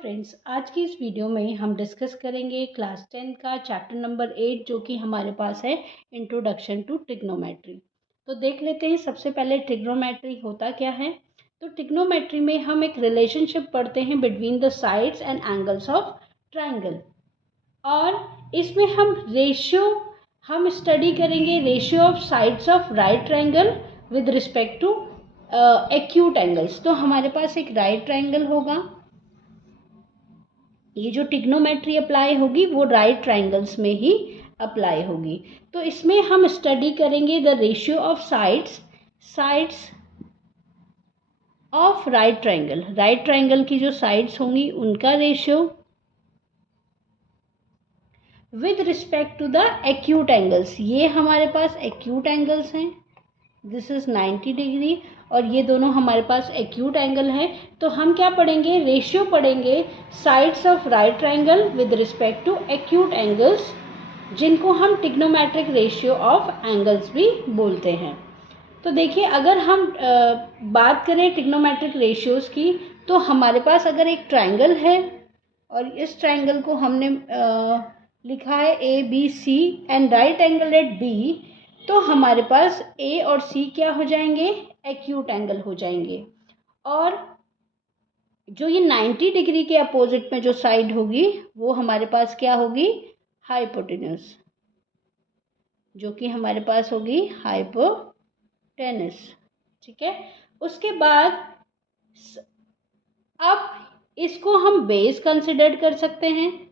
Friends, आज की इस वीडियो में हम डिस्कस करेंगे क्लास 10 का चैप्टर नंबर 8 जो कि हमारे पास है इंट्रोडक्शन टू ट्रिग्नोमेट्री। तो देख लेते हैं सबसे पहले ट्रिग्नोमेट्री होता क्या है। तो ट्रिग्नोमेट्री में हम एक रिलेशनशिप पढ़ते हैं between the sides and angles of triangle, और इसमें हम स्टडी करेंगे ratio of sides of right triangle with respect to acute angles. तो हमारे पास एक राइट ट्राइंगल होगा, ये जो ट्रिग्नोमेट्री अप्लाई होगी वो राइट ट्राइंगल्स में ही अप्लाई होगी। तो इसमें हम स्टडी करेंगे the ratio of sides of right triangle की जो साइड्स होंगी उनका ratio with respect to the acute angles. ये हमारे पास एक्यूट एंगल्स हैं, दिस इज 90 डिग्री, और ये दोनों हमारे पास एक्यूट एंगल है। तो हम क्या पढ़ेंगे, रेशियो पढ़ेंगे sides of right triangle with respect to acute angles, जिनको हम ट्रिग्नोमेट्रिक रेशियो ऑफ एंगल्स भी बोलते हैं। तो देखिए, अगर हम बात करें ट्रिग्नोमेट्रिक रेशियोज की, तो हमारे पास अगर एक ट्राइंगल है और इस ट्राइंगल को हमने लिखा है ABC and right angle at B, तो हमारे पास A और C क्या हो जाएंगे, एक्यूट एंगल हो जाएंगे। और जो ये 90 डिग्री के अपोजिट में जो साइड होगी वो हमारे पास क्या होगी, हाइपोटेन्यूस, जो कि हमारे पास होगी हाइपोटेनस। ठीक है, उसके बाद अब इसको हम बेस कंसिडर कर सकते हैं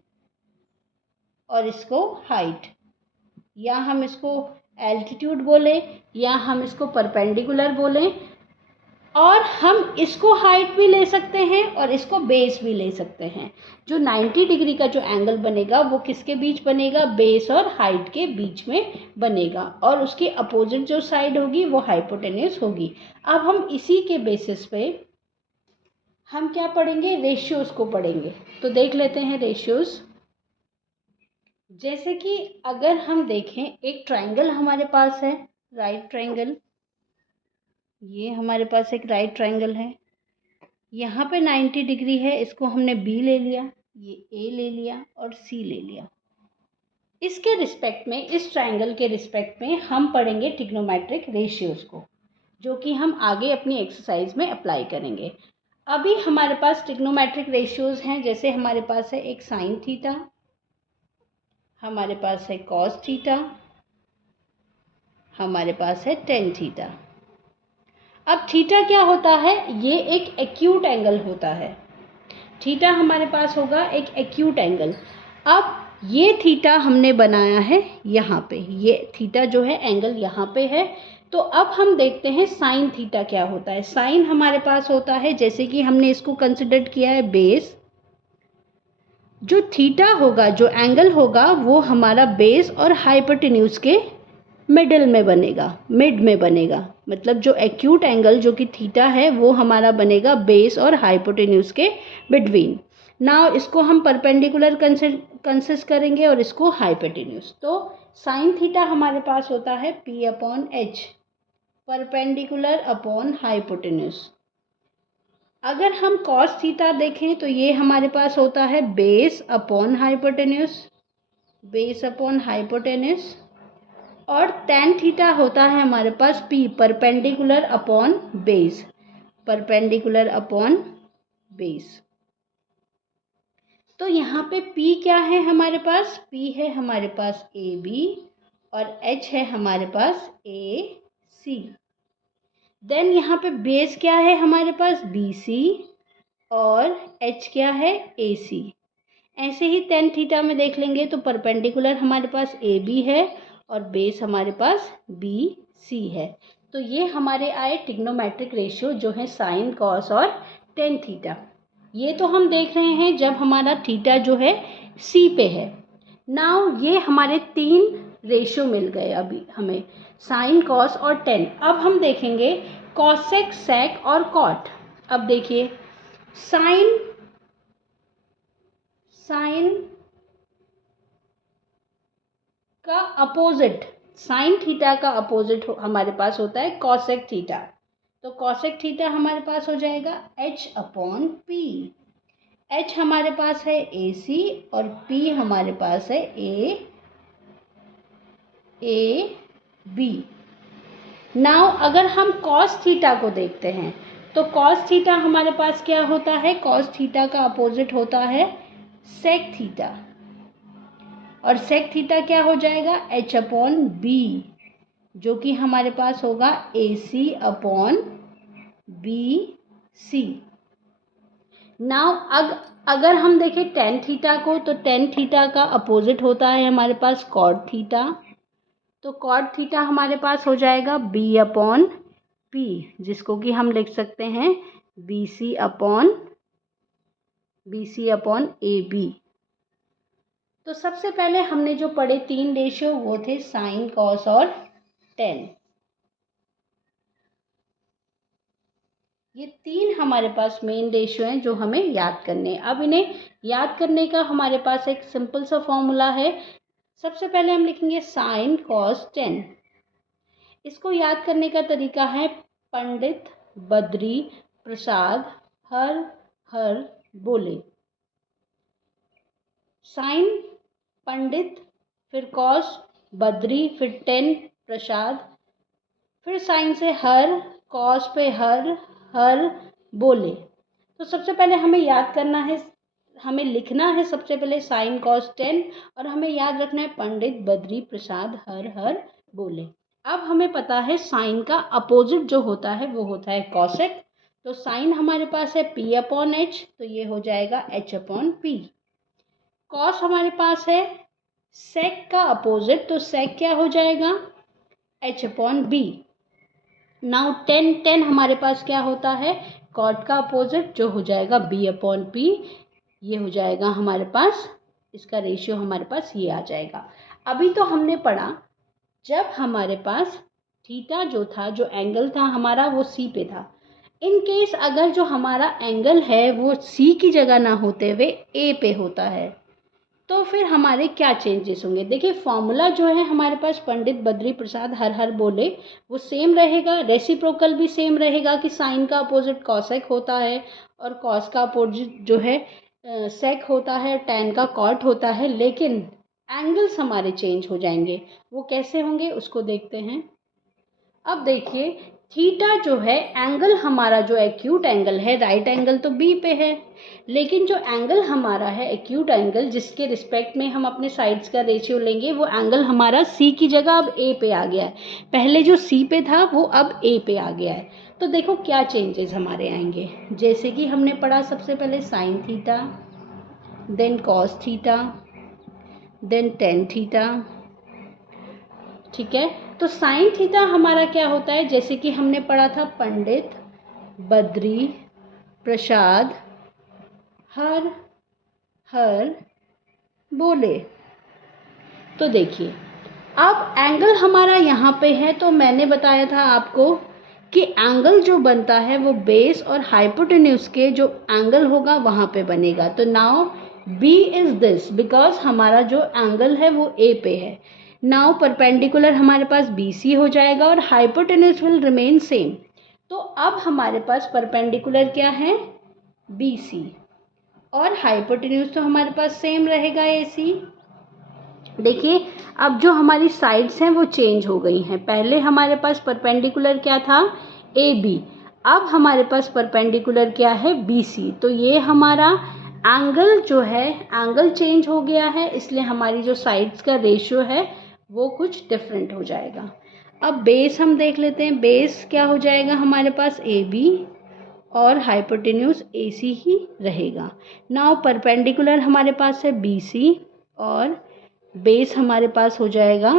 और इसको हाइट, या हम इसको एल्टीट्यूड बोले या हम इसको परपेंडिकुलर बोलें, और हम इसको हाइट भी ले सकते हैं और इसको बेस भी ले सकते हैं। जो 90 डिग्री का जो एंगल बनेगा वो किसके बीच बनेगा, बेस और हाइट के बीच में बनेगा, और उसकी अपोजिट जो साइड होगी वो हाइपोटेन्यूस होगी। अब हम इसी के बेसिस पे हम क्या पढ़ेंगे, रेशियोज को पढ़ेंगे। तो देख लेते हैं रेशियोज। जैसे कि अगर हम देखें, एक ट्राइंगल हमारे पास है, राइट ट्राइंगल, ये हमारे पास एक राइट ट्राइंगल है, यहाँ पे 90 डिग्री है, इसको हमने B ले लिया, ये A ले लिया और C ले लिया। इसके रिस्पेक्ट में, इस ट्राइंगल के रिस्पेक्ट में हम पढ़ेंगे ट्रिग्नोमेट्रिक रेशियोज को, जो कि हम आगे अपनी एक्सरसाइज में अप्लाई करेंगे। अभी हमारे पास ट्रिग्नोमेट्रिक रेशियोज हैं, जैसे हमारे पास है एक साइन थीटा, हमारे पास है कॉस थीटा, हमारे पास है टेन थीटा। अब थीटा क्या होता है, ये एक एक्यूट एंगल होता है। थीटा हमारे पास होगा एक एक्यूट एंगल। अब ये थीटा हमने बनाया है यहाँ पे, ये थीटा जो है एंगल यहाँ पे है। तो अब हम देखते हैं साइन थीटा क्या होता है। साइन हमारे पास होता है, जैसे कि हमने इसको कंसिडर किया है बेस, जो थीटा होगा, जो एंगल होगा वो हमारा बेस और हाइपोटेन्यूज के मिड में बनेगा। मतलब जो एक्यूट एंगल जो कि थीटा है वो हमारा बनेगा बेस और हाइपोटेन्यूज के बिटवीन। नाउ इसको हम परपेंडिकुलर कंसिडर करेंगे और इसको हाइपोटेन्यूज। तो साइन थीटा हमारे पास होता है P/H, परपेंडिकुलर अपॉन हाइपोटेन्यूज। अगर हम कॉस थीटा देखें तो ये हमारे पास होता है बेस अपॉन हाइपोटेन्यूज, और टेन थीटा होता है हमारे पास P, परपेंडिकुलर अपॉन बेस। तो यहाँ पे P क्या है हमारे पास, P है हमारे पास AB और H है हमारे पास AC। देन यहाँ पे बेस क्या है हमारे पास, BC, और H क्या है, AC। ऐसे ही टेन थीटा में देख लेंगे तो परपेंडिकुलर हमारे पास AB है और बेस हमारे पास BC है। तो ये हमारे आए ट्रिग्नोमेट्रिक रेशियो जो है साइन, कॉस और टेन थीटा। ये तो हम देख रहे हैं जब हमारा थीटा जो है C पे है। नाउ ये हमारे 3 रेशियो मिल गए अभी हमें, साइन, कॉस और टेन। अब हम देखेंगे कॉसेक, सेक और कॉट। अब देखिए, साइन का अपोजिट, साइन थीटा का अपोजिट हमारे पास होता है कॉसेक थीटा। तो कॉसेक थीटा हमारे पास हो जाएगा H/P। एच हमारे पास है ए सी और पी हमारे पास है ए बी। नाउ अगर हम कॉस थीटा को देखते हैं तो कॉस थीटा हमारे पास क्या होता है, कॉस थीटा का अपोजिट होता है सेक थीटा, और सेक थीटा क्या हो जाएगा, एच अपॉन बी, जो कि हमारे पास होगा ए सी अपॉन बी सी। नाउ अगर हम देखें टेन थीटा को तो टेन थीटा का अपोजिट होता है हमारे पास कॉट थीटा, तो कॉट थीटा हमारे पास हो जाएगा बी अपॉन पी, जिसको कि हम लिख सकते हैं B C upon A B. तो सबसे पहले हमने जो पढ़े 3 रेशियो वो थे साइन, कॉस और टेन। ये 3 हमारे पास मेन रेशियो हैं जो हमें याद करने हैं। अब इन्हें याद करने का हमारे पास एक सिंपल सा फॉर्मूला है। सबसे पहले हम लिखेंगे साइन कॉस टेन। इसको याद करने का तरीका है पंडित बद्री प्रसाद हर हर बोले। साइन पंडित, फिर कॉस बद्री, फिर टेन प्रसाद, फिर साइन से हर, कॉस पे हर बोले। तो सबसे पहले हमें याद करना है, हमें लिखना है सबसे पहले साइन कॉस टेन, और हमें याद रखना है पंडित बद्री प्रसाद हर बोले। अब हमें पता है साइन का अपोजिट जो होता है वो होता है कॉसेक। तो साइन हमारे पास है पी अपॉन एच, तो ये हो जाएगा एच अपॉन पी। कॉस हमारे पास है सेक का अपोजिट, तो सेक क्या हो जाएगा, H upon B. Now tan हमारे पास क्या होता है, कॉट का अपोजिट, जो हो जाएगा बी अपॉन पी। ये हो जाएगा हमारे पास, इसका रेशियो हमारे पास ये आ जाएगा। अभी तो हमने पढ़ा जब हमारे पास थीटा जो था, जो एंगल था हमारा वो सी पे था। इन केस अगर जो हमारा एंगल है वो सी की जगह ना होते हुए ए पे होता है तो फिर हमारे क्या चेंजेस होंगे। देखिए फॉर्मूला जो है हमारे पास पंडित बद्री प्रसाद हर बोले वो सेम रहेगा, रेसिप्रोकल भी सेम रहेगा कि साइन का अपोजिट कॉसेक होता है और कॉस का अपोजिट जो है सेक होता है, टेन का कॉट होता है, लेकिन एंगल्स हमारे चेंज हो जाएंगे। वो कैसे होंगे उसको देखते हैं। अब देखिए थीटा जो है एंगल हमारा जो एक्यूट एंगल है, राइट एंगल तो बी पे है, लेकिन जो एंगल हमारा है एक्यूट एंगल जिसके रिस्पेक्ट में हम अपने साइड्स का रेशियो लेंगे वो एंगल हमारा सी की जगह अब ए पे आ गया है। पहले जो सी पे था वो अब ए पे आ गया है। तो देखो क्या चेंजेस हमारे आएंगे। जैसे कि हमने पढ़ा सबसे पहले sine theta, then cos theta, then tan theta, ठीक है। तो साइन थीटा हमारा क्या होता है, जैसे कि हमने पढ़ा था पंडित बद्री प्रसाद हर बोले। तो देखिए अब एंगल हमारा यहाँ पे है, तो मैंने बताया था आपको कि एंगल जो बनता है वो बेस और हाइपोटेन्यूज के जो एंगल होगा वहाँ पे बनेगा। तो now B is this because हमारा जो एंगल है वो ए पे है। नाउ परपेंडिकुलर हमारे पास बी सी हो जाएगा और हाइपोटेन्यूज विल रिमेन सेम। तो अब हमारे पास परपेंडिकुलर क्या है, बी सी, और हाइपोटेन्यूज तो हमारे पास सेम रहेगा ए सी। देखिए अब जो हमारी साइड्स हैं वो चेंज हो गई हैं। पहले हमारे पास परपेंडिकुलर क्या था, ए बी, अब हमारे पास परपेंडिकुलर क्या है, बी सी। तो ये हमारा एंगल जो है एंगल चेंज हो गया है, इसलिए हमारी जो साइड्स का रेशियो है वो कुछ डिफरेंट हो जाएगा। अब बेस हम देख लेते हैं। बेस क्या हो जाएगा हमारे पास, ए बी, और हाइपोटेन्यूज ए सी ही रहेगा। नाउ परपेंडिकुलर हमारे पास है बी सी और बेस हमारे पास हो जाएगा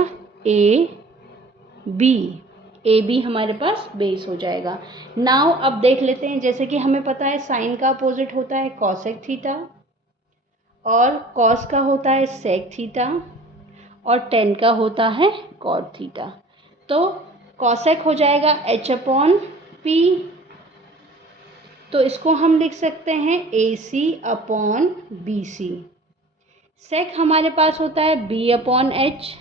ए बी हमारे पास बेस हो जाएगा। नाउ अब देख लेते हैं, जैसे कि हमें पता है साइन का अपोजिट होता है कॉसेक थीटा और कॉस का होता है सेक थीटा और टेन का होता है कॉट थीटा। तो कॉसेक हो जाएगा एच अपॉन पी, तो इसको हम लिख सकते हैं ए सी अपॉन बी सी। सेक हमारे पास होता है बी अपॉन एच,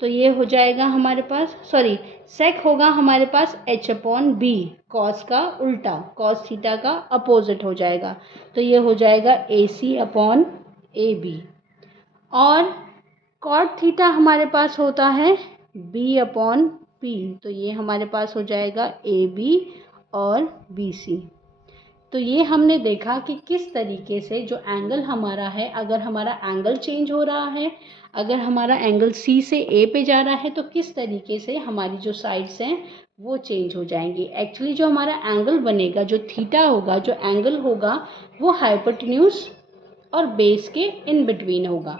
तो ये हो जाएगा हमारे पास, सॉरी सेक होगा हमारे पास एच अपॉन बी कॉस का उल्टा, कॉस थीटा का अपोजिट हो जाएगा, तो ये हो जाएगा AC अपॉन AB। और कॉट थीटा हमारे पास होता है B अपॉन P, तो ये हमारे पास हो जाएगा AB और BC। तो ये हमने देखा कि किस तरीके से जो एंगल हमारा है, अगर हमारा एंगल चेंज हो रहा है, अगर हमारा एंगल C से A पे जा रहा है, तो किस तरीके से हमारी जो साइड्स हैं वो चेंज हो जाएंगी। एक्चुअली जो हमारा एंगल बनेगा, जो थीटा होगा, जो एंगल होगा, वो हाइपोटेन्यूज और बेस के इन बिटवीन होगा।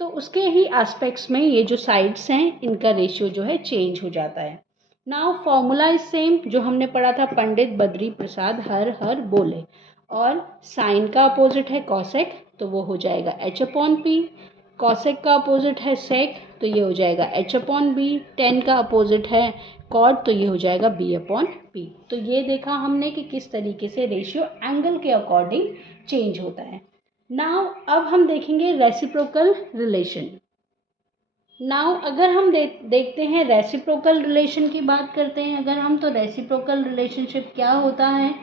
तो उसके ही एस्पेक्ट्स में ये जो साइड्स हैं इनका रेशियो जो है चेंज हो जाता है। नाउ फॉर्मूला इज सेम जो हमने पढ़ा था, पंडित बद्री प्रसाद हर हर बोले। और साइन का अपोजिट है कॉसेक, तो वो हो जाएगा H अपॉन पी। कॉसेक का अपोजिट है सेक, तो ये हो जाएगा H अपॉन बी। टेन का अपोजिट है कॉट, तो ये हो जाएगा B अपॉन पी। तो ये देखा हमने कि किस तरीके से रेशियो एंगल के अकॉर्डिंग चेंज होता है। नाउ अब हम देखेंगे रेसिप्रोकल रिलेशन। नाउ अगर हम देखते हैं रेसिप्रोकल रिलेशन की बात करते हैं अगर हम, तो रेसिप्रोकल रिलेशनशिप क्या होता है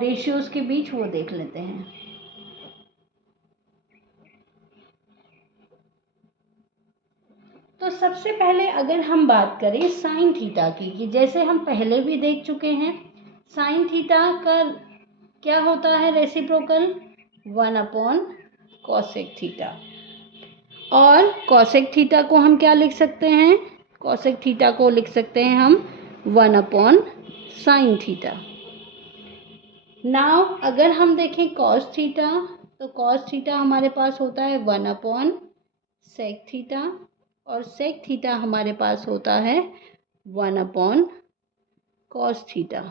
रेशियोज के बीच, वो देख लेते हैं। तो सबसे पहले अगर हम बात करें साइन थीटा की, कि जैसे हम पहले भी देख चुके हैं, साइन थीटा का क्या होता है रेसिप्रोकल, 1 अपॉन कॉसेक थीटा। और कॉसेक थीटा को हम क्या लिख सकते हैं, कॉसेक थीटा को लिख सकते हैं हम 1 अपॉन साइन थीटा। नाउ अगर हम देखें कॉस थीटा, तो कॉस थीटा हमारे पास होता है 1 अपॉन सेक थीटा, और सेक थीटा हमारे पास होता है 1 upon cos theta.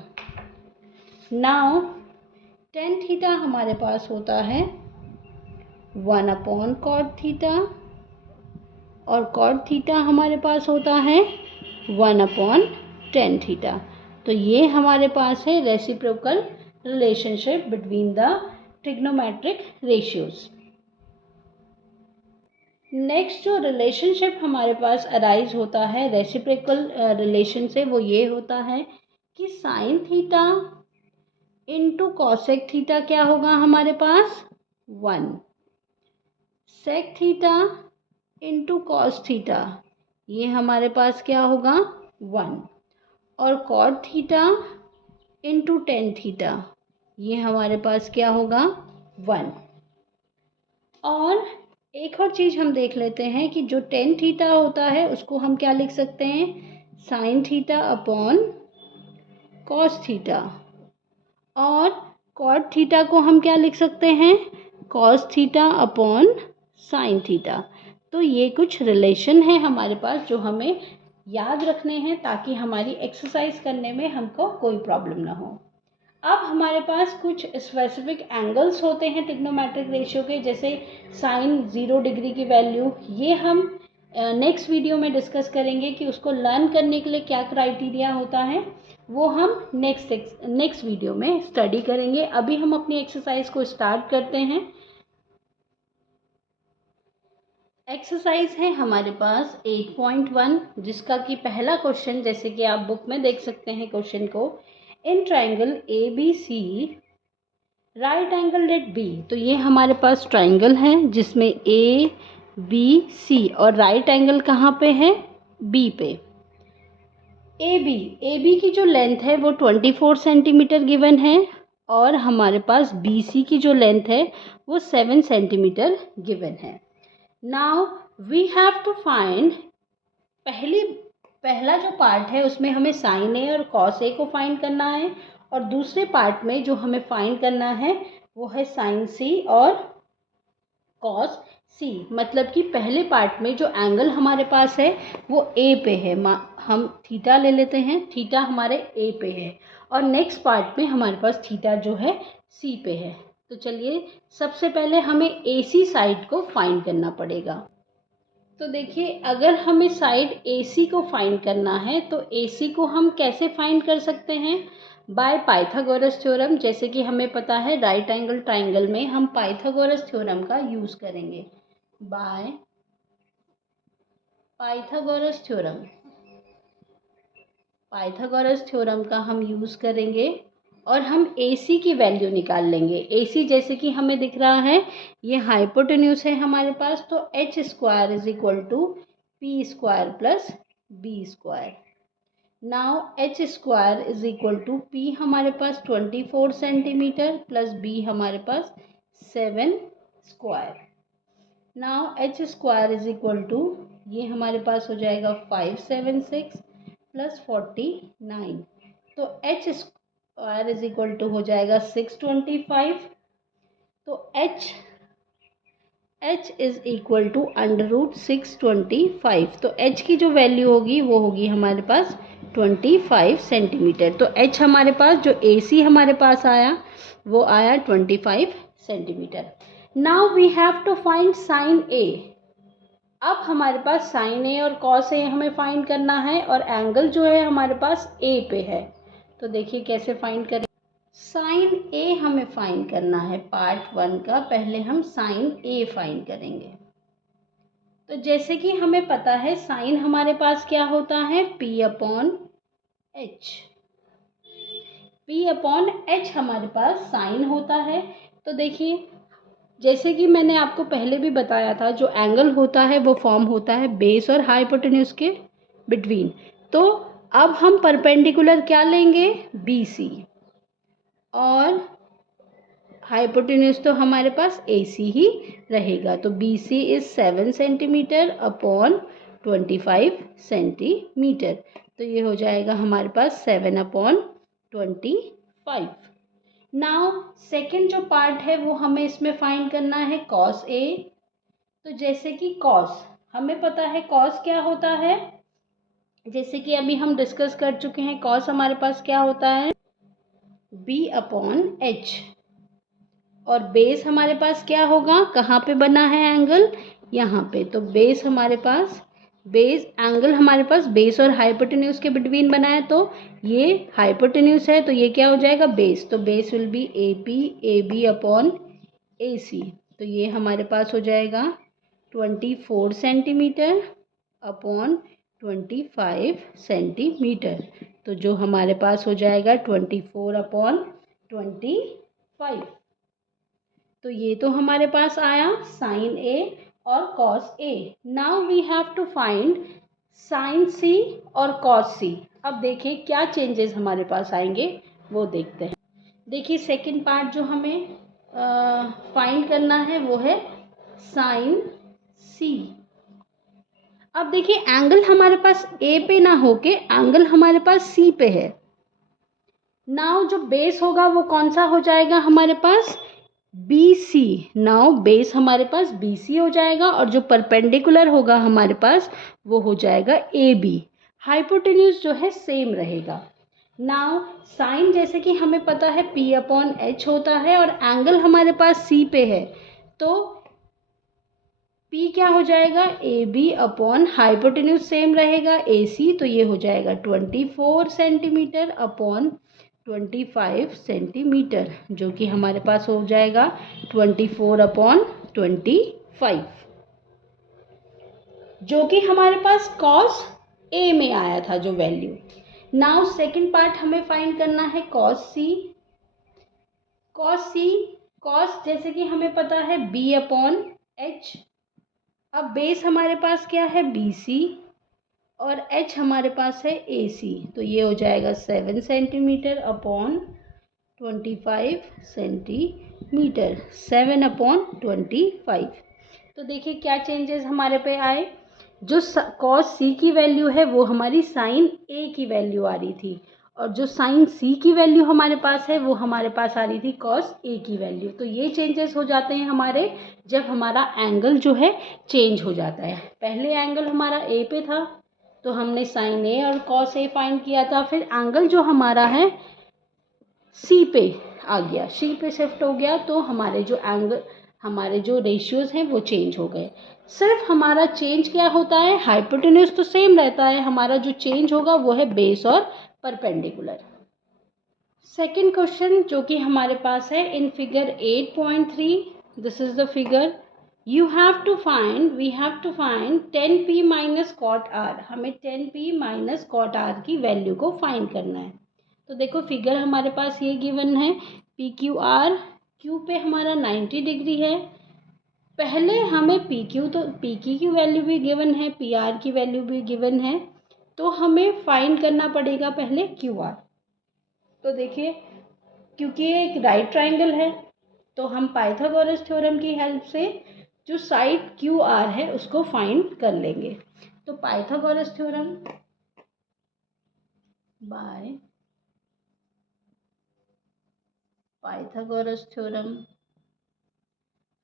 Now tan theta हमारे पास होता है 1 अपॉन कॉट थीटा, और कॉट थीटा हमारे पास होता है 1 अपॉन टेन थीटा। तो ये हमारे पास है reciprocal relationship between the trigonometric ratios. Next जो रिलेशनशिप हमारे पास अराइज होता है रेसिप्रोकल रिलेशन से, वो ये होता है कि sine theta into cosec theta क्या होगा हमारे पास 1, sec theta into cos theta ये हमारे पास क्या होगा 1, और cot theta into tan theta ये हमारे पास क्या होगा 1। और एक और चीज़ हम देख लेते हैं कि जो टेन थीटा होता है उसको हम क्या लिख सकते हैं, sine theta upon cos theta, और कॉट थीटा को हम क्या लिख सकते हैं, cos theta upon sine theta. तो ये कुछ रिलेशन है हमारे पास जो हमें याद रखने हैं ताकि हमारी एक्सरसाइज करने में हमको कोई प्रॉब्लम ना हो। अब हमारे पास कुछ स्पेसिफिक एंगल्स होते हैं ट्रिग्नोमेट्रिक रेशियो के, जैसे साइन 0 डिग्री की वैल्यू, ये हम नेक्स्ट वीडियो में डिस्कस करेंगे कि उसको लर्न करने के लिए क्या क्राइटेरिया होता है, वो हम नेक्स्ट वीडियो में स्टडी करेंगे। अभी हम अपनी एक्सरसाइज को स्टार्ट करते हैं। एक्सरसाइज है हमारे पास 8.1, जिसका कि पहला क्वेश्चन, जैसे कि आप बुक में देख सकते हैं क्वेश्चन को, in triangle ABC right angle at B। तो ये हमारे पास ट्राइंगल है जिसमें ABC और राइट एंगल कहाँ पे है, B पे। AB की जो लेंथ है वो 24 सेंटीमीटर गिवन है, और हमारे पास BC की जो लेंथ है वो 7 सेंटीमीटर गिवन है। Now we have to find, पहला जो पार्ट है उसमें हमें साइन A और कॉस A को फाइंड करना है, और दूसरे पार्ट में जो हमें फाइंड करना है वो है साइन C और कॉस C। मतलब कि पहले पार्ट में जो एंगल हमारे पास है वो A पे है, हम थीटा ले लेते हैं, थीटा हमारे A पे है, और नेक्स्ट पार्ट में हमारे पास थीटा जो है C पे है। तो चलिए सबसे पहले हमें AC साइड को फाइंड करना पड़ेगा। तो देखिए अगर हमें साइड AC को फाइंड करना है तो AC को हम कैसे फाइंड कर सकते हैं, बाय पाइथागोरस थ्योरम। जैसे कि हमें पता है राइट एंगल ट्राइंगल में हम पाइथागोरस थ्योरम का यूज़ करेंगे, bye Pythagoras theorem. Pythagoras theorem का हम यूज़ करेंगे और हम AC की वैल्यू निकाल लेंगे। AC जैसे कि हमें दिख रहा है ये हाइपोटेन्यूज है हमारे पास, तो h square is equal to p square plus b square. Now h square is equal to p हमारे पास 24 सेंटीमीटर प्लस b हमारे पास 7 square. Now h square is equal to ये हमारे पास हो जाएगा 576 प्लस 49, तो h square is equal to हो जाएगा 625। तो h is equal to under root 625। तो h की जो वैल्यू होगी वो होगी हमारे पास 25 सेंटीमीटर। तो h हमारे पास जो AC हमारे पास आया वो आया 25 centimetre. Now we have to find sine A। अब हमारे पास साइन A और कॉस A हमें फाइंड करना है और एंगल जो है हमारे पास A पे है। तो देखिए कैसे फाइंड करें। साइन A हमें फाइंड करना है पार्ट 1 का। पहले हम साइन A फाइंड करेंगे। तो जैसे कि हमें पता है साइन हमारे पास क्या होता है, P upon H। P upon H हमारे पास साइन होता है। तो देखिए जैसे कि मैंने आपको पहले भी बताया था, जो एंगल होता है वो फॉर्म होता है बेस और हाइपोटेन्यूज के बिटवीन। तो अब हम परपेंडिकुलर क्या लेंगे, BC, और हाइपोटेन्यूज तो हमारे पास AC ही रहेगा। तो BC is 7 centimetre upon 25 centimetre. तो ये हो जाएगा हमारे पास 7 अपॉन 25। नाउ सेकेंड जो पार्ट है वो हमें इसमें फाइंड करना है कॉस A। तो जैसे कि कॉस हमें पता है कॉस क्या होता है, जैसे कि अभी हम डिस्कस कर चुके हैं, कॉस हमारे पास क्या होता है B अपॉन H। और बेस हमारे पास क्या होगा, कहाँ पे बना है एंगल, यहाँ पे। तो बेस हमारे पास बेस एंगल हमारे पास बेस और हाइपोटेन्यूज के बिटवीन बना है। तो ये हाइपोटेन्यूज है तो ये क्या हो जाएगा बेस। तो base will be AB upon AC। तो ये हमारे पास हो जाएगा 24 सेंटीमीटर अपॉन 25 सेंटीमीटर। तो जो हमारे पास हो जाएगा 24 अपॉन 25। तो ये तो हमारे पास आया साइन A और cos A। Now we have to find sine C और कॉस C। अब देखिए क्या चेंजेस हमारे पास आएंगे वो देखते हैं। देखिए सेकंड पार्ट जो हमें फाइंड करना है वो है साइन C। अब देखिए एंगल हमारे पास A पे ना होके एंगल हमारे पास C पे है। नाउ जो बेस होगा वो कौन सा हो जाएगा हमारे पास, BC। नाउ बेस हमारे पास BC हो जाएगा और जो परपेंडिकुलर होगा हमारे पास वो हो जाएगा AB। हाइपोटेन्यूज जो है सेम रहेगा। नाउ साइन जैसे कि हमें पता है P अपॉन H होता है और एंगल हमारे पास C पे है, तो P क्या हो जाएगा AB अपॉन हाइपोटेन्यूज सेम रहेगा AC। तो ये हो जाएगा 24 सेंटीमीटर अपॉन 25 सेंटीमीटर, जो कि हमारे पास हो जाएगा 24 अपॉन 25, जो कि हमारे पास कॉस A में आया था जो वैल्यू। नाउ सेकंड पार्ट हमें फाइंड करना है कॉस C। कॉस जैसे कि हमें पता है B अपॉन H। अब बेस हमारे पास क्या है BC और H हमारे पास है AC। तो ये हो जाएगा 7 सेंटीमीटर अपॉन 25 सेंटीमीटर, 7 अपॉन 25। तो देखिए क्या चेंजेस हमारे पे आए। जो कॉस C की वैल्यू है वो हमारी साइन A की वैल्यू आ रही थी और जो साइन C की वैल्यू हमारे पास है वो हमारे पास आ रही थी कॉस A की वैल्यू। तो ये चेंजेस हो जाते हैं हमारे जब हमारा एंगल जो है चेंज हो जाता है। पहले एंगल हमारा A पे था तो हमने साइन A और कॉस A फाइंड किया था, फिर एंगल जो हमारा है C पे आ गया, C पे शिफ्ट हो गया, तो हमारे जो रेशियोज हैं वो चेंज हो गए। सिर्फ हमारा चेंज क्या होता है, हाइपोटेन्यूज तो सेम रहता है, हमारा जो चेंज होगा वो है बेस और परपेंडिकुलर। सेकंड क्वेश्चन जो कि हमारे पास है in figure 8.3, this is the figure. We have to find 10p minus cot R. हमें 10p माइनस कॉट आर की वैल्यू को फाइंड करना है। तो देखो फिगर हमारे पास ये गिवन है, पी क्यू आर, क्यू पे हमारा 90 डिग्री है। पहले हमें पी की वैल्यू भी गिवन है, पी आर की वैल्यू भी गिवन है, तो हमें फाइंड करना पड़ेगा पहले क्यू आर। तो देखिए, क्योंकि ये एक राइट ट्राइंगल है तो हम पाइथागोरस थ्योरम की हेल्प से जो साइड क्यू आर है उसको फाइंड कर लेंगे। तो Pythagoras theorem by Pythagoras theorem,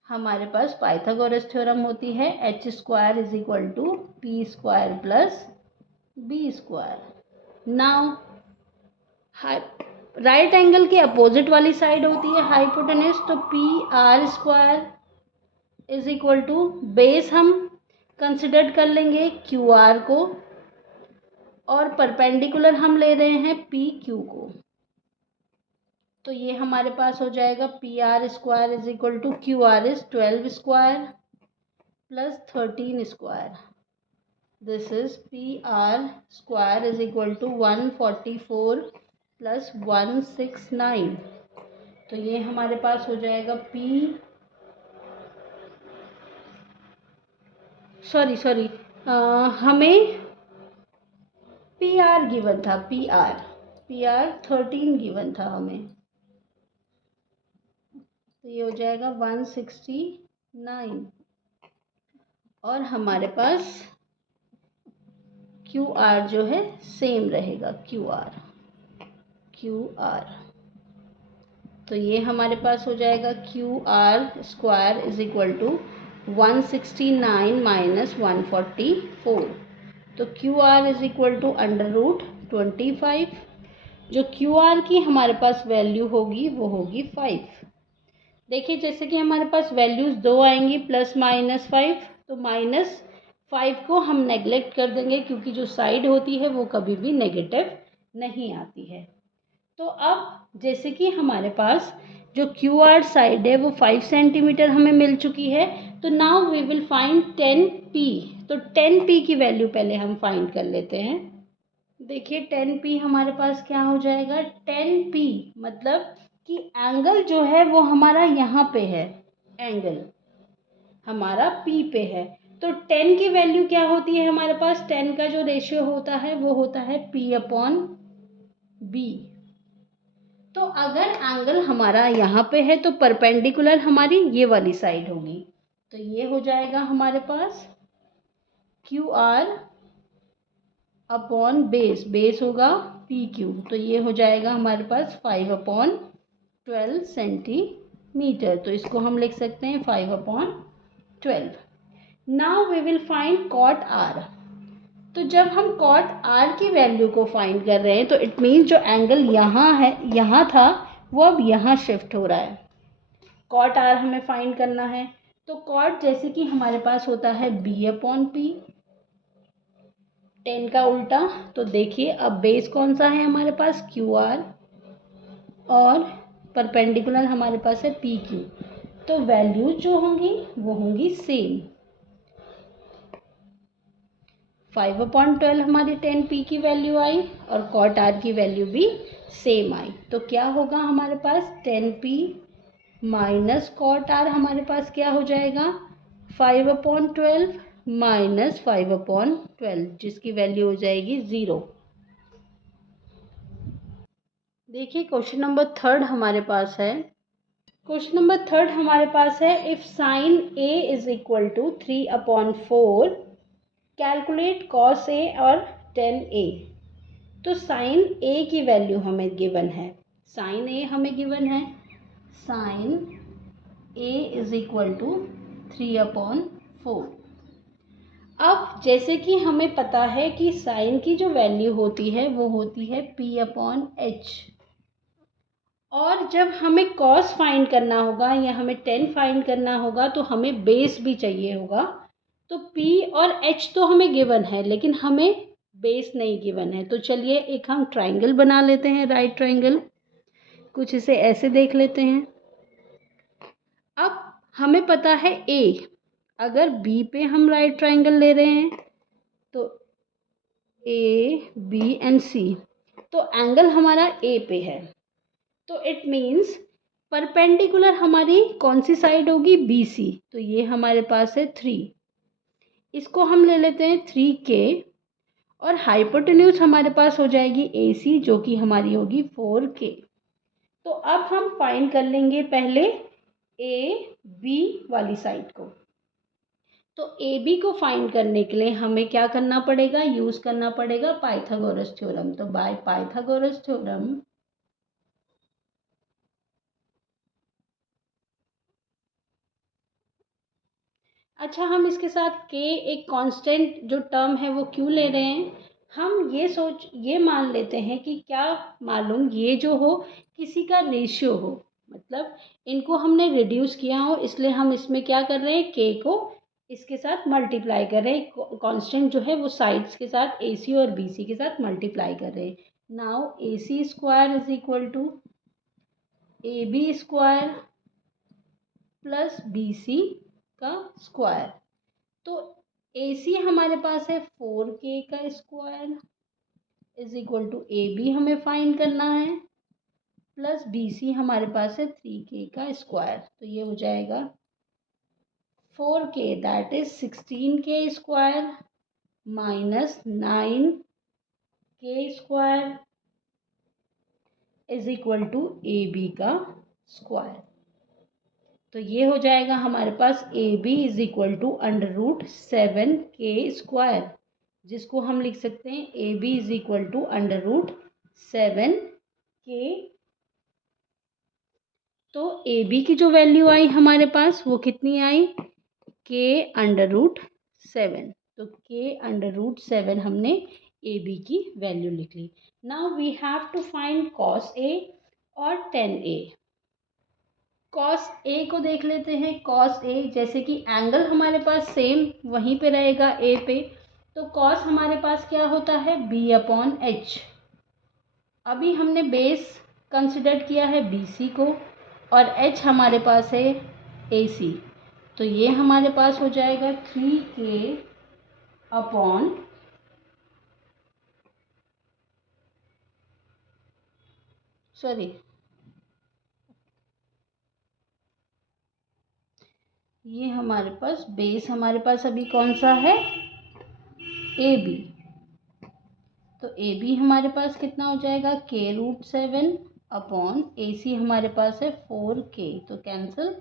हमारे पास पाइथागोरस थ्योरम होती है H square is equal to P square plus B square. Now right angle के अपोजिट वाली साइड होती है हाइपोटेन्यूज, तो P R square is equal to base हम कंसिडर कर लेंगे क्यू आर को और परपेंडिकुलर हम ले रहे हैं पी क्यू को। तो ये हमारे पास हो जाएगा P R square is equal to Q R is 12 square plus 13 square. This is P R square is equal to 144 plus 169। तो ये हमारे पास हो जाएगा हमें पी आर गिवन था, पी आर 13 गिवन था हमें, तो ये हो जाएगा 169। और हमारे पास क्यू आर जो है सेम रहेगा, क्यू आर। तो ये हमारे पास हो जाएगा Q R square is equal to 169 minus 144। तो Q R is equal to under root 25। जो क्यू आर की हमारे पास वैल्यू होगी वो होगी 5। देखिए जैसे कि हमारे पास वैल्यूज़ दो आएंगी प्लस माइनस 5, तो माइनस 5 को हम नेग्लेक्ट कर देंगे क्योंकि जो साइड होती है वो कभी भी नेगेटिव नहीं आती है। तो अब जैसे कि हमारे पास जो क्यू आर साइड है वो 5 सेंटीमीटर हमें मिल चुकी है, तो now we will find 10p। तो 10p की वैल्यू पहले हम फाइंड कर लेते हैं। देखिए 10p हमारे पास क्या हो जाएगा, 10p मतलब कि एंगल जो है वो हमारा यहाँ पे है, एंगल हमारा p पे है। तो 10 की वैल्यू क्या होती है हमारे पास, 10 का जो रेशियो होता है वो होता है p अपॉन b। तो अगर एंगल हमारा यहाँ पे है तो परपेंडिकुलर हमारी ये वाली साइड होगी। तो ये हो जाएगा हमारे पास क्यू आर अपॉन बेस होगा पी क्यू। तो ये हो जाएगा हमारे पास 5 अपॉन 12 सेंटीमीटर। तो इसको हम लिख सकते हैं 5 upon 12। Now we will find cot R. तो जब हम कॉट आर की वैल्यू को फाइंड कर रहे हैं तो इट मीन जो एंगल यहाँ है, यहाँ था, वो अब यहाँ शिफ्ट हो रहा है। कॉट आर हमें फाइंड करना है, तो कॉट जैसे कि हमारे पास होता है बी अपॉन पी, 10 का उल्टा। तो देखिए अब बेस कौन सा है हमारे पास, क्यू आर, और परपेंडिकुलर हमारे पास है पी क्यू। तो वैल्यूज जो होंगी वो होंगी सेम। 5 अपॉन 12 हमारी 10p की वैल्यू आई और कॉट आर की वैल्यू भी सेम आई। तो क्या होगा हमारे पास, 10p माइनस कॉट आर हमारे पास क्या हो जाएगा, 5 अपॉन 12 माइनस 5 अपॉन 12, जिसकी वैल्यू हो जाएगी 0। देखिए क्वेश्चन नंबर 3 हमारे पास है। क्वेश्चन नंबर 3 हमारे पास है, if sine a is equal to 3 upon 4 calculate cos A और टेन ए। तो साइन ए की वैल्यू हमें गिवन है, साइन ए हमें गिवन है, sine A is equal to 3 upon 4। अब जैसे कि हमें पता है कि साइन की जो वैल्यू होती है वो होती है p अपॉन एच, और जब हमें कॉस फाइंड करना होगा या हमें टेन फाइंड करना होगा तो हमें बेस भी चाहिए होगा। तो p और h तो हमें गिवन है लेकिन हमें बेस नहीं गिवन है। तो चलिए एक हम ट्राइंगल बना लेते हैं, राइट ट्राइंगल, कुछ इसे ऐसे देख लेते हैं। अब हमें पता है a, अगर बी पे हम राइट ट्राइंगल ले रहे हैं तो ए बी एंड सी, तो एंगल हमारा ए पे है, तो इट मीन्स परपेंडिकुलर हमारी कौन सी साइड होगी, बी सी। तो ये हमारे पास है 3, इसको हम ले लेते हैं 3K, और हाइपोटेन्यूज हमारे पास हो जाएगी AC जो कि हमारी होगी 4K। तो अब हम फाइंड कर लेंगे पहले AB वाली साइड को। तो AB को फाइंड करने के लिए हमें क्या करना पड़ेगा, यूज़ करना पड़ेगा पाइथागोरस थ्योरम। तो बाय पाइथागोरस थ्योरम अच्छा, हम इसके साथ K एक कांस्टेंट जो टर्म है वो क्यों ले रहे हैं, हम ये मान लेते हैं कि क्या मालूम ये जो हो किसी का रेशियो हो, मतलब इनको हमने रिड्यूस किया हो, इसलिए हम इसमें क्या कर रहे हैं, K को इसके साथ मल्टीप्लाई कर रहे हैं, कांस्टेंट जो है वो साइड्स के साथ AC और BC के साथ मल्टीप्लाई कर रहे हैं। Now AC square is equal to AB square plus BC का स्क्वायर। तो AC हमारे पास है 4K का square is equal to AB हमें फाइंड करना है, प्लस BC हमारे पास है 3K का स्क्वायर। तो ये हो जाएगा 4K that is 16K square minus 9K square is equal to AB का स्क्वायर। तो ये हो जाएगा हमारे पास AB is equal to √7K square, जिसको हम लिख सकते हैं AB is equal to √7K। तो AB की जो वैल्यू आई हमारे पास वो कितनी आई, K√7। तो K√7 हमने AB की वैल्यू लिख ली। Now we have to find cos A और tan A। cos A को देख लेते हैं। cos A जैसे कि एंगल हमारे पास सेम वहीं पे रहेगा A पे, तो cos हमारे पास क्या होता है, B/H। अभी हमने बेस कंसिडर किया है BC को और H हमारे पास है AC, तो ये हमारे पास हो जाएगा 3K अपॉन ये हमारे पास बेस हमारे पास अभी कौन सा है, AB। तो AB हमारे पास कितना हो जाएगा, K√7 अपॉन AC हमारे पास है 4K, तो कैंसिल,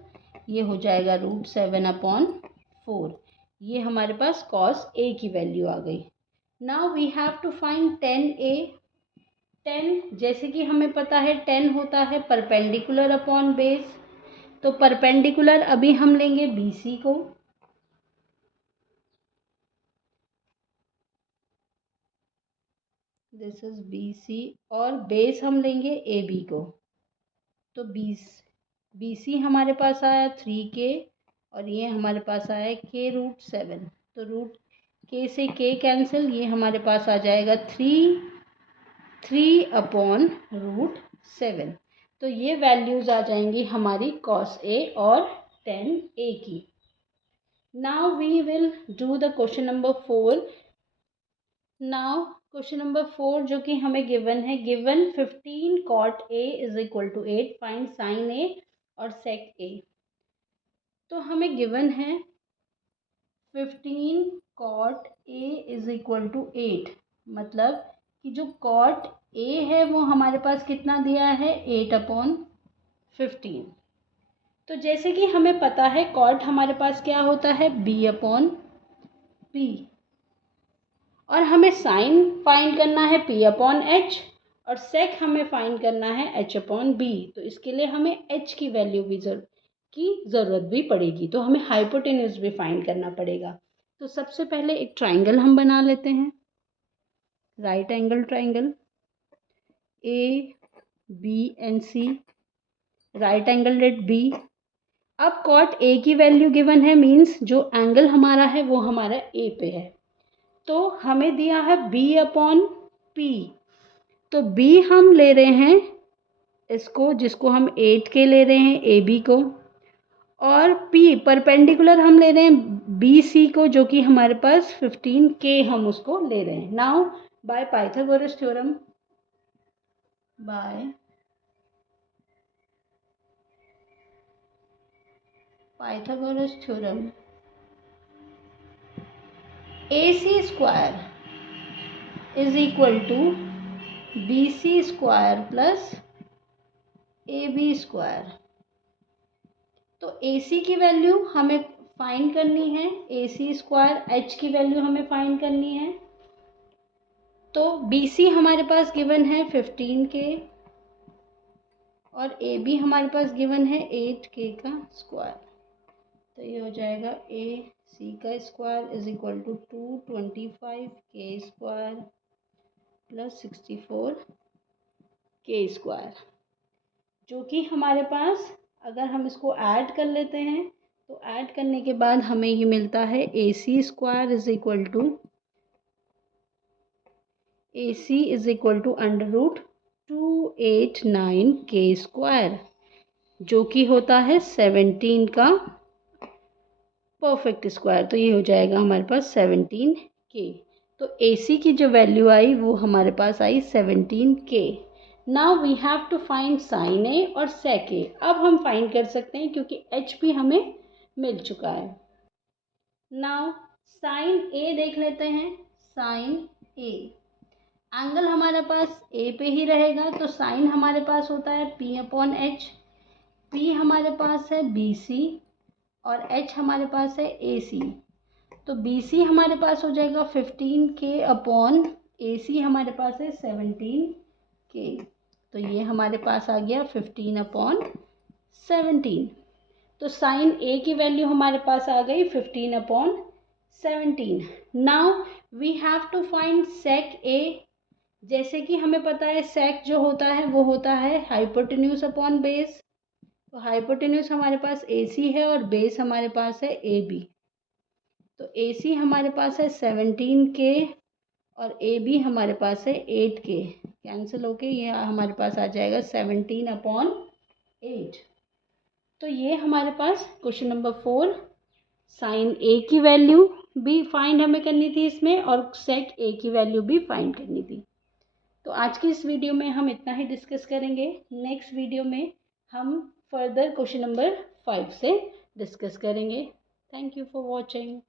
ये हो जाएगा √7/4। ये हमारे पास cos A की वैल्यू आ गई। Now we have to find tan A। tan जैसे कि हमें पता है tan होता है परपेंडिकुलर अपॉन बेस, तो परपेंडिकुलर अभी हम लेंगे BC को, दिस इज BC, और बेस हम लेंगे AB को। तो BC हमारे पास आया 3K और ये हमारे पास आया K√7। तो K से K कैंसिल, ये हमारे पास आ जाएगा 3/√7। तो ये वैल्यूज आ जाएंगी हमारी cos A और tan A की। Now we will do the question number 4। Now question number 4 जो कि हमें गिवन है, given 15 cot A is equal to 8, find sin A और sec A। तो हमें गिवन है 15 cot A is equal to 8, मतलब कि जो cot A है वो हमारे पास कितना दिया है, 8/15। तो जैसे कि हमें पता है cot हमारे पास क्या होता है, B/P, और हमें साइन फाइंड करना है P/H, और सेक हमें फाइंड करना है H/B। तो इसके लिए हमें H की वैल्यू भी ज़रूरत भी पड़ेगी, तो हमें हाइपोटेन्यूज भी फाइंड करना पड़ेगा। तो सबसे पहले एक ट्राइंगल हम बना लेते हैं, right angle triangle ABNC, right angle at B। अब cot A की वैल्यू गिवन है, मीन्स जो एंगल हमारा है वो हमारा A पे है, तो हमें दिया है B/P। तो B हम ले रहे हैं इसको, जिसको हम 8K ले रहे हैं AB को, और P परपेंडिकुलर हम ले रहे हैं बी सी को, जो कि हमारे पास 15K हम उसको ले रहे हैं। Now by Pythagoras theorem, by Pythagoras theorem, AC square is equal to BC square plus AB square. तो AC की वैल्यू हमें फाइंड करनी है, AC स्क्वायर H की वैल्यू हमें फाइंड करनी है। तो BC हमारे पास गिवन है 15K और AB हमारे पास गिवन है 8K का स्क्वायर। तो ये हो जाएगा AC का square is equal to 225K square plus 64K square, जो कि हमारे पास अगर हम इसको ऐड कर लेते हैं तो ऐड करने के बाद हमें ये मिलता है AC square is equal to under root 289K square, जो कि होता है 17 का परफेक्ट स्क्वायर। तो ये हो जाएगा हमारे पास 17K। तो AC की जो वैल्यू आई वो हमारे पास आई 17K। Now we have to find sine A और सेक A। अब हम फाइंड कर सकते हैं क्योंकि H भी हमें मिल चुका है। नाउ साइन A देख लेते हैं। साइन A एंगल हमारे पास A पे ही रहेगा, तो साइन हमारे पास होता है P/H। P हमारे पास है BC और H हमारे पास है AC। तो BC हमारे पास हो जाएगा 15K अपॉन AC हमारे पास है 17K। तो ये हमारे पास आ गया 15/17। तो साइन A की वैल्यू हमारे पास आ गई 15/17। Now we have to find sec A। जैसे कि हमें पता है सेक जो होता है वो होता है हाइपोटेन्यूज अपॉन बेस। तो हाइपोटेन्यूज हमारे पास AC है और बेस हमारे पास है AB। तो AC हमारे पास है 17K और AB हमारे पास है 8K। कैंसिल होके ये हमारे पास आ जाएगा 17/8। तो ये हमारे पास क्वेश्चन नंबर 4 साइन A की वैल्यू भी फाइंड हमें करनी थी इसमें और सेक A की वैल्यू भी फाइंड करनी थी। तो आज की इस वीडियो में हम इतना ही डिस्कस करेंगे। नेक्स्ट वीडियो में हम फर्दर क्वेश्चन नंबर 5 से डिस्कस करेंगे। Thank you for watching.